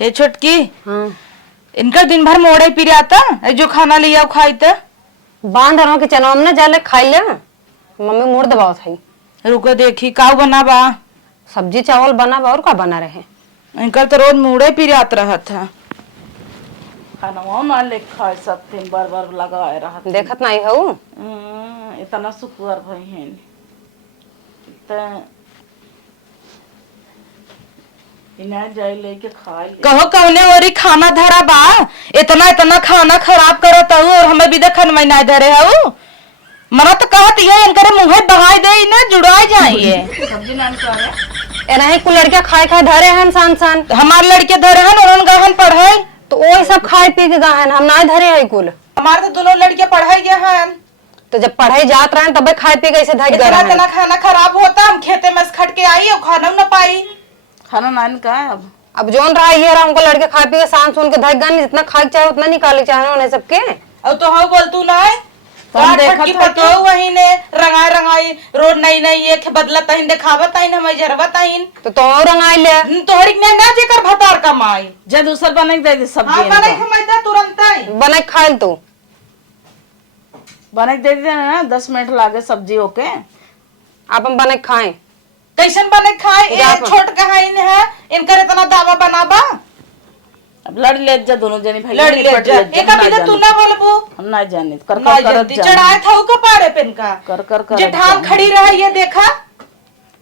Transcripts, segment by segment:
हे छोटकी, हाँ इनका दिन भर मोड़े पी आता जो खाना लिया खाई त बांध रहा के चना हमने जाले खाई ले मम्मी मोड़ दबाओ था। रुको देखी का बना बा। सब्जी चावल बना बा और का बना रहे। इनका तो रोज मुड़े पी रहा था। खाना ना लिखा सब दिन बार बार लगाए रहा देखत नहीं हो इतना सुकुर भई हैं त इना जाई लेके खाई कहो कौने ओरी खाना धरा बा। इतना इतना खाना खराब करत हूँ और हमें भी देखन में ना धरे हूँ। मना तो कहत ये इनकर मुंह बहाई दे ना जुड़ाई जाइए सब्जी नाम का है एना ही कुल लड़के खाए खाए धरे हैं सान सान। हमारे लड़के धरे हैं और गहन पढ़ाई तो वही सब खाए पी के गहन हम ना धरे है कुल। हमारे तो दोनों लड़के पढ़ाई गए हैं तो जब पढ़ाई जात रहे तब खाए पी के ऐसे धर गए इतना इतना खाना खराब होता हम खेते में खट के आई और खाना न पाई। खाना नान का है अब जोन रहा ये रहा हमको लड़के खाए पी के सांस सुन के धर गए जितना खाए चाहे उतना निकाले चाहे उन्हें सबके। अब तो हाँ बोल तू ना वही ने रंगाई रंगाई रोड नई नई एक बदलत ही देखावत ही हमें जरवत ही तो रंगाई ले तोहरी ने ना जेकर भतार कमाई जे दूसर बने दे सब्जी हां बने हमें दे तुरंत ही बने खाए तू बने दे दे ना 10 मिनट लागे सब्जी होके आप हम बने खाएं कैसन बने खाए ए छोट कहाइन है इनकर इतना दावा बनाबा। अब लड़ ले जा दोनों जनी भाई लड़ ले जा एक अभी तो तू ना बोलबो हम ना जाने कर कर करत चढ़ाए था का पाड़े पेन का कर जे ठान खड़ी रहे ये देखा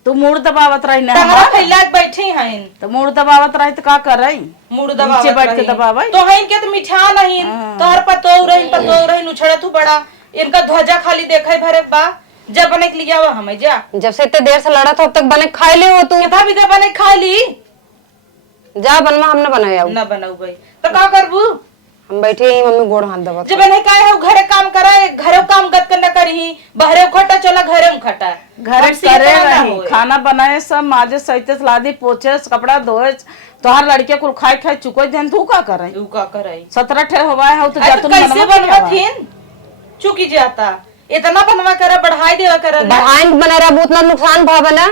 तू मूड दबावत रही ना हमरा फैला के बैठी हैं तो मूड दबावत रही तो का कर रही मूड दबावत नीचे बैठ के दबावई तो हैं के तो मिठा नहीं तोहर पतो रही उछड़े तू बड़ा इनका ध्वजा खाली देखे भरे बा जब बने के लिया हमें जा जब से इतने देर से लड़ा था अब तक बने खाए ले हो तू कितना भी दे बने खा ली जा बनवा हमने बनाया ना बनाऊ भाई तो का करबू हम बैठे ही मम्मी गोड़ हाथ दबा जब नहीं काहे हो घरे काम कराए घरे काम गत करना करही बहरे खटा चला घरे में खटा घरे करे रही खाना बनाए सब माजे सहित लादी पोछे कपड़ा धोए तोहार लड़के को खाए खाए चुको जन तू का करे 17 ठे होवा है तो जा तू कैसे बनवाथीन चुकी जाता इतना बनवा करे बढ़ाई देवा करे बढ़ाई बना रहा उतना नुकसान भाव ना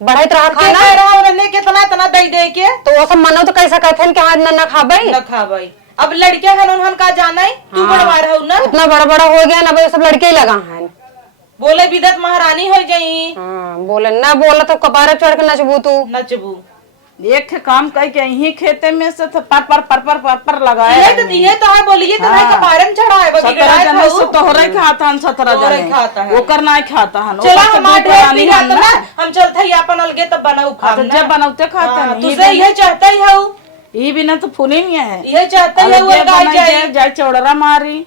बढ़ाइत रहा खाना रहा और ने कितना इतना दे के तो वो सब मनो तो कैसा कहथन कि आज ना खाबई अब लड़के हैं उन्हन का जाना है तू बढ़वा रहा ना उतना बड़ा बड़ा हो गया ना भाई सब लड़के ही लगा हैं बोले विदत महारानी हो जाई। हां बोले ना बोला तो कपारे चढ़ के नचबू एक काम कह के यही खेते में से पर लगाए ये तो है बोलिए तो नहीं कपारे में चढ़ाए वो बिगड़ाए था सो तो हो रही खाता हम 17 जने खाता है वो करना ही खाता है चला हमारे रानी ना हम चलते ही अपन अलगे तब बनाऊ खा जब बनाते खाता नहीं तुझे ये चाहता ही है ये बिना तो फूले नहीं है ये चाहता है वो गाय जाए चौड़रा मारी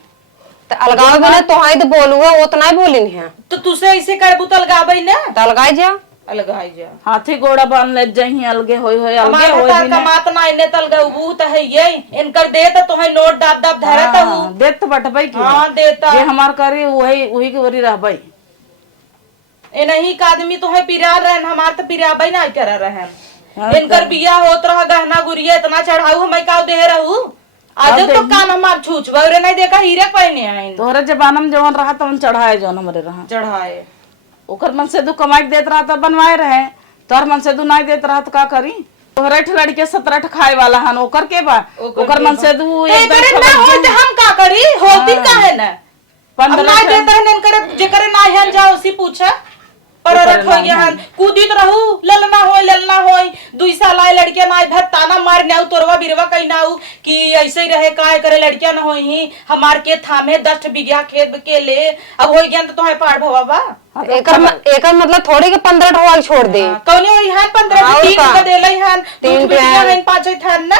तो अलगाव बिना तो हाई तो बोलूगा उतना ही बोली नहीं है तो तुसे ऐसे करबू तो अलगावई ना तो अलगाई जा अलगाई जा हाथी घोड़ा बांध ले जही अलगे होई अलगे होई बिना कमात ना इने तलगा उ त है ये इनकर दे त तो है नोट दाब दाब धरत हूं देत तो बटबई के हां देता जे हमार करी वही के वरी रहबई ए नहीं का आदमी तो है पिरा रहन हमार त पिराबई ना कर रहन इनकर बिया होत रहा गहना गुरिया इतना चढ़ाऊ हमें का दे रहू आज तो कान हमार छूछ बरे नहीं देखा हीरे पहने आइन तोहरे जबान में जवन रहा तवन चढ़ाए जवन हमरे रहा चढ़ाए ओकर मन से दू कमाई देत रहा त बनवाए रहे तोर मन से दू नहीं देत रहा त का करी तोहरे लड़के 17 खाए वाला हन ओकर के बा ओकर मन से दू एकदम ना हो त हम का करी होती का है ना 15 नहीं देत रहन करे जे करे ना हन जाओ सी पूछा पर रख हो गया हन कूदित रहू ललना होई 2 साल आए लड़के ना भर ताना मार नेउ तोरवा बिरवा कई नाउ कि ऐसे ही रहे काय करे लड़कियां ना होई हमार के थामे 10 बीघा खेत के ले अब होई गया तो तोहे पाड़ भवा बा एकर मतलब थोड़ी के 15 ढोआ छोड़ दे कौने होई हन 15 3 का देलै हन 3 बिटिया हन 5 थान ना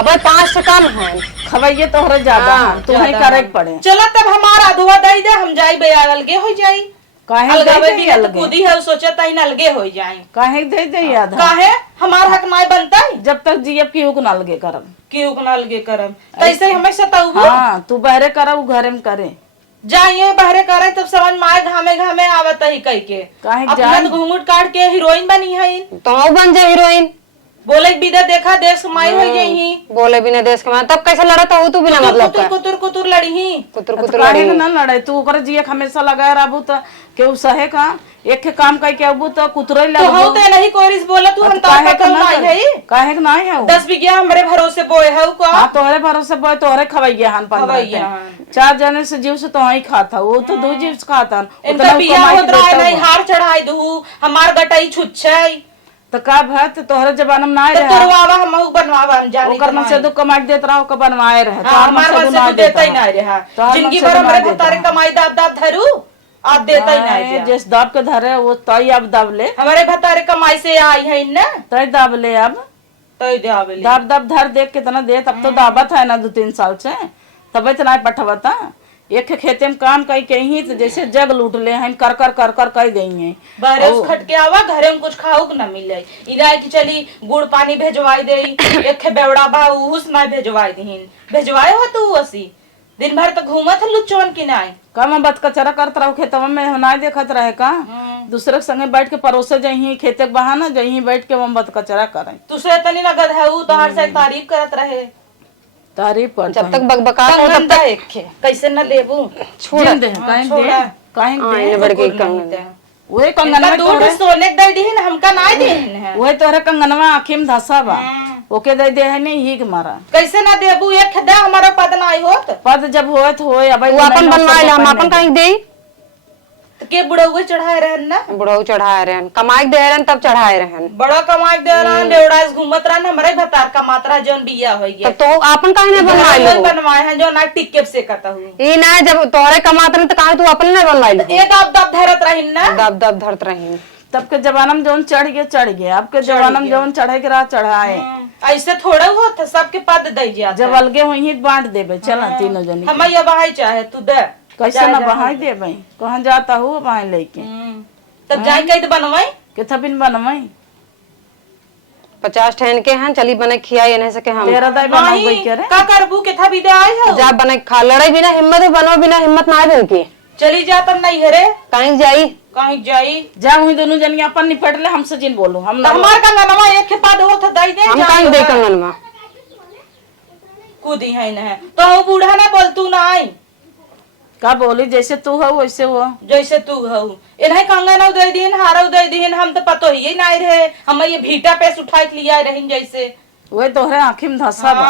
अब 5 कम है खवैये तोहरे ज्यादा तू ही करे पड़े चला तब हमारा अधवा दई दे हम जाई बयाल अलगे हो जाई काहे दे अलगे खुदी है सोचता ही अलगे हो जाए काहे दे याद काहे हमार हक नाय बनता जब तक जीएफ की हुक न अलगे करम कैसे हमें सताऊ हां तू बहरे करब घरे में करे जाइए बहरे करे तब समझ माए घामे आवत ही कह के काहे जान घूंघट काट के हीरोइन बनी है तो बन जा हीरोइन बोले बिना देखा देश कमाई हो गई बोले बिना देश कमाई तब कैसे लड़ा था तू बिना मतलब कुतुर लड़ी ही कुतुर लड़ी ना लड़े तू ओकर जिए हमेशा लगाए रहबू त केहू सहे का एक काम कई के अबू तो कुतरे तो लग हो ते नहीं कोरिस बोला तू हम काहे ताकत नहीं है काहे ना है 10 बीघा हमरे भरोसे बोए है का। हां तोहरे भरोसे बोए तोहरे खवैया हन 15 4 जने से जीव से तो ही खाता वो तो दो जीव से खाता इनका बिया होत रहा है नहीं हार चढ़ाई दू हमार गटाई छुच्छै तो का भत तोहरे जमाना में ना तो तोरवावा हम बनवावा हम जानी ओकर मन से दो कमाई देत रहा ओकर बनवाए रहे तो हमार मन से तू देता ही ना रहा जिंदगी भर हमरे भतारे कमाई दाब दाब धरू आप देता ही ना जिस दाब के धरे वो तई अब दाब ले हमारे भतारे कमाई से आई है ना तई दाब ले अब तई दाब ले दाब दाब धर देख कितना दे तब तो दाबत है ना 2-3 साल से तब इतना पठवता एक खेते में काम कई के ही तो जैसे जग लूट ले हैं कर कर कर कर कह देंगे बाहर उस खट के आवा घरे में कुछ खाओ ना मिले इराय की चली गुड़ पानी भेजवाई दे एक बेवड़ा बा उस ना भेजवाई दीन भेजवाए हो तू असी दिन भर तो घूमत लुचोन की नाई कम बत कचरा करत रहो खेतवा में ना देखत रहे का दूसरे के संगे बैठ के परोसे जही खेते के बहाना जही बैठ के हम बत कचरा करे तुसे तनी ना गधऊ तो हर से तारीफ करत रहे तारीफ कर जब तक बकबका तब तक कैसे न लेबू छोड़ दे काहे दे बढ़ गई कंगन ओए कंगनवा दूर सोने दे दीन हमका ना देन है ओए तोरे कंगनवा आँखी में धसा बा ओके दे दे है नहीं ही के मारा कैसे ना देबू एक दे हमारा पद ना होत पद जब होत होए अब वो अपन बनवाए हम अपन कहीं दे के बुढ़ऊ चढ़ाए रहन ना बुढ़ऊ चढ़ाए रहन कमाई दे रहन तब चढ़ाए रहन बड़ा कमाई दे रहन लेवड़ा घूमत रहन हमरे भतार का मात्रा जोन बिया हो गया तो अपन काहे ना बनवाए लो बनवाए हैं जो ना टिक्के से कहता हूं ई ना जब तोरे कमात रहे तो काहे तू अपन ना बनवाए लो एक दब दब धरत रहिन ना दब दब धरत रही तब के जमाना में जौन चढ़ गए अब के जमाना में जौन चढ़े के रहा चढ़ाए ऐसे थोड़ा होत सबके पद दे जा जब अलगे हुई बांट देबे चल तीनों जनी हम ये बहाई चाहे तू दे कैसे ना बहाई देबे कहां जाता हूँ बहाई लेके तब जाए कई बनवाई कितना बिन बनवाई 50 ठहन के हैं चली बने खियाई नहीं सके हम तेरा दाई बनाओ के रे का करबू के था भी दे आई हो जा बने खा लड़ाई बिना हिम्मत बनो बिना हिम्मत ना है की चली जाता नहीं हरे कहीं जाई कहीं जाई जा वही दोनों जनी अपन निपट ले हमसे जिन बोलो हम हमार का नवा एक के बाद हो था दई दे हम कहीं दे कंगनवा कूदी है ना तो बूढ़ा ना बोल तू ना आई का बोली जैसे तू हो वैसे हो जैसे तू हो इन्हें कंगन दे दीन हारव दे दीन हम तो पतो ही नहीं रहे हम ये भीटा पे उठा के लिया रही जैसे वही तोहरे आँखी में धसा बा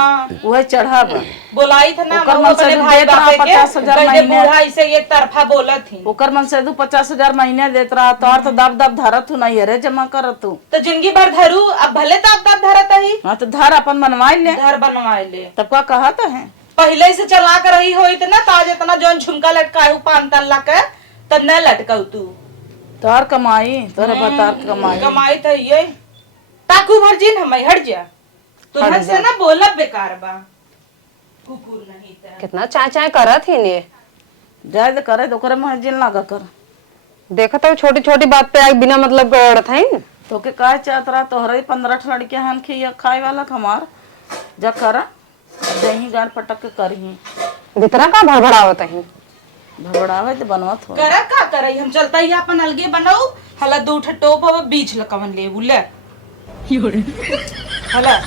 वही चढ़ा बा बोलाई था ना ओकर मन से भाई देत रहा 50,000 महीने बूढ़ा इसे एक तरफा बोलत थी ओकर मन से 50,000 महीने देत रहा तोर तो दब दब धरत हूँ नहीं अरे जमा करत तू तो जिंदगी भर धरू अब भले तो अब धरत ही हाँ तो धर अपन बनवाई ले धर बनवाए ले तब का कहा तो है पहले से चला कर रही हो इतना ताज इतना जौन झुमका लटकाऊ 5 तल्ला का तब न लटकाऊ तू तोर कमाई तोरे बतार कमाई कमाई तो ये ताकू भर जिन हम हट जा तुम से ना बोला बेकार बा कुकुर नहीं था कितना चाय चाय करत ही ने जाए तो करे तो करे महजिल लगा कर देखा तो छोटी छोटी बात पे आज बिना मतलब करत है तो के का चाहत रहा तोहरे 15 लड़के हन खिया खाए वाला हमार जा करा दही गाड़ पटक के करही भीतरा का भड़बड़ावत है भबड़ावे तो बनवत हो करा का करई हम चलता ही अपन अलगे बनाऊ हला दू ठा टोप अब बीच लकवन ले बुले हला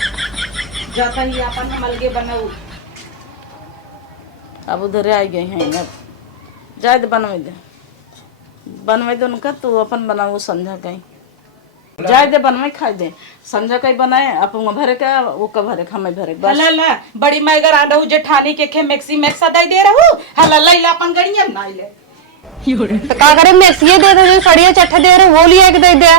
जाता ही अपन हम अलगे बनाऊ अब उधर आ गई हैं अब जाए तो बनवे दे उनका तू अपन बनाऊ समझा कहीं जाए दे बनवे खाए दे समझा कहीं बनाए अपन भरे का वो का भरे हमें भरे बस हला ला बड़ी मैगर आ रहू जेठानी के खे मैक्सी मैक्सा दई दे रहू हला लैला अपन गड़िया ना ले तो का करे मैक्सीए दे दे जो सड़िया चट्ठा दे रहे वो लिया के दे दे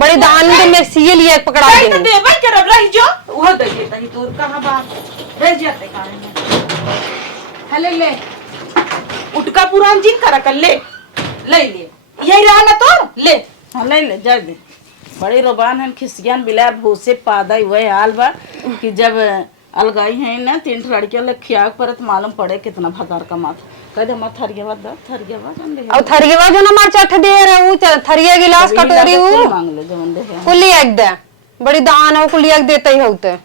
बड़ी दान के मैक्सीए लिया के पकड़ा दे दे भाई कर रही जो वो दे देता ही तोर कहां बात भेज जाते का हले ले उठका पुरान जिन करा कर ले यही रहा ना तो ले हाँ ले जाए दे बड़ी रोबान है खिसियान बिला भूसे पादा वही हाल बा कि जब अलगाई है ना 3 लड़कियों ले खिया परत मालूम पड़े कितना भगार का माथा कह दे मत थरिया जान दे और थरिया जो ना मार चट्ठा दे रहे वो थरिया गिलास कटोरी वो मांग ले जवन दे कुल्ली एक दे बड़ी दान हो कुल्ली एक देते ही होते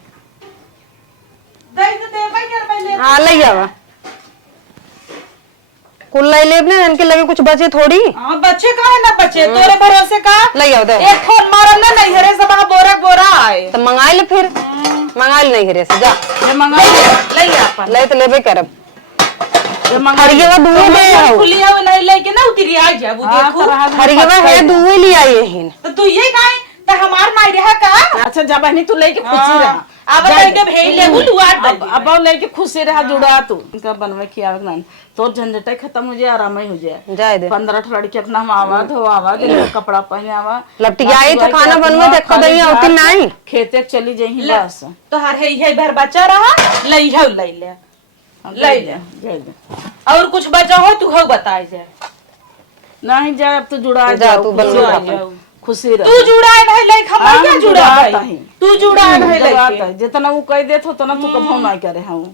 दे भाई कर पहले हां ले आवा कुल ले ले अपने इनके लगे कुछ बचे थोड़ी हां बच्चे का है ना बच्चे तोरे भरोसे का ले आओ दे एक फोन मारो ना नहीं हरे सब बोरा बोरा आए तो मंगाई ले फिर मंगाई ले नहीं हरे से जा ये मंगा ले अपन ले तो लेबे करब हरियवा दुए दे आओ खुली है नहीं लेके ना उतरी आ जा वो देखो हरियवा है दुए ले आई है तो तू ये काहे त हमार माई रहा का अच्छा जब बहनी तू लेके खुशी रहा अब लेके भेज ले बुलवार अब लेके खुशी रहा जुड़ा तू इनका बनवे खियावे ना तो झंझट खत्म हो जाए आराम ही हो जाए जाए दे 15 लड़की अपना हम आवा धो आवा कपड़ा पहने आवा लपटी आई तो खाना बनवा देखो दई होती नहीं खेते चली जाई बस तो हर है भर बच्चा रहा लई है ले ले और कुछ बचा हो तू हो बताए जाए नहीं जाए अब तो जुड़ा जा तू बनवा खुशी रह तू जुड़ा नहीं ले खमा क्या जुड़ा है तू जुड़ा नहीं ले जितना वो कह देत हो तो ना तू कभो ना करे हम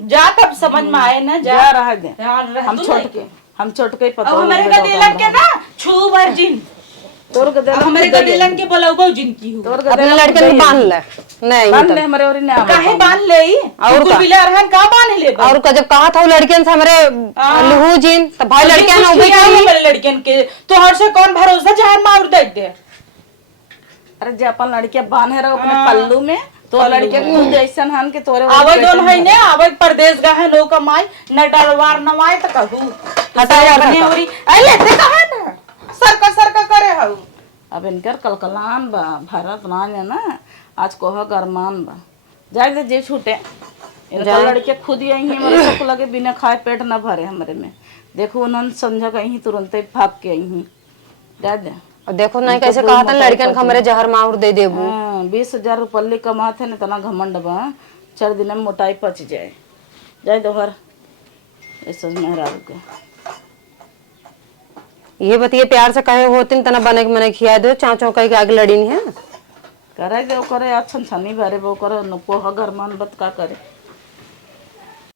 जा तब समझ में आए ना जा रहा दे हम छोट के पता अब हमारे का दिलन के ना छू भर जिन तोर के दिलन हमारे का दिलन के बोलाबो जिन की हो तोर के अपने लड़के ने बांध ले नहीं बांध ले हमारे और ने काहे बांध ले और तू बिला रहन का बांध ले और का जब कहा था लड़कियन से हमारे लहू जिन तो भाई लड़कियां ना उबे मेरे लड़कियन के तो हर से कौन भरोसा जहां मार दे दे अरे जे अपन लड़कियां बांधे रहो अपने पल्लू में तो लड़के खुद जैसन हन के तोरे आवे दोन है ने आवे परदेश गए नो कमाई न डरवार नवाए त कहू हटाया बने होरी अले ते कहा ना सरका करे हऊ अब इनकर कलकलान बा भारत ना है ना आज कोह गरमान बा जाए दे जे छूटे इनका लड़के खुद यही हमारे सबको लगे बिना खाए पेट ना भरे हमारे में देखो उन्होंने समझा कहीं तुरंत ही भाग के यही जा दे और देखो नहीं कैसे कहा था लड़कियन का हमारे जहर मार दे देबू 20,000 रुपये कमाते न तना घमंड बा 4 दिन में मोटाई पच जाए जाए दोहर ऐसा मेहरारू के ये बतिए प्यार से कहे होती तना बने के मने खिया दो चाचो कहीं के आगे लड़ी नहीं है करे दे करे अच्छा छनी भरे वो करे नको घर मान बत का करे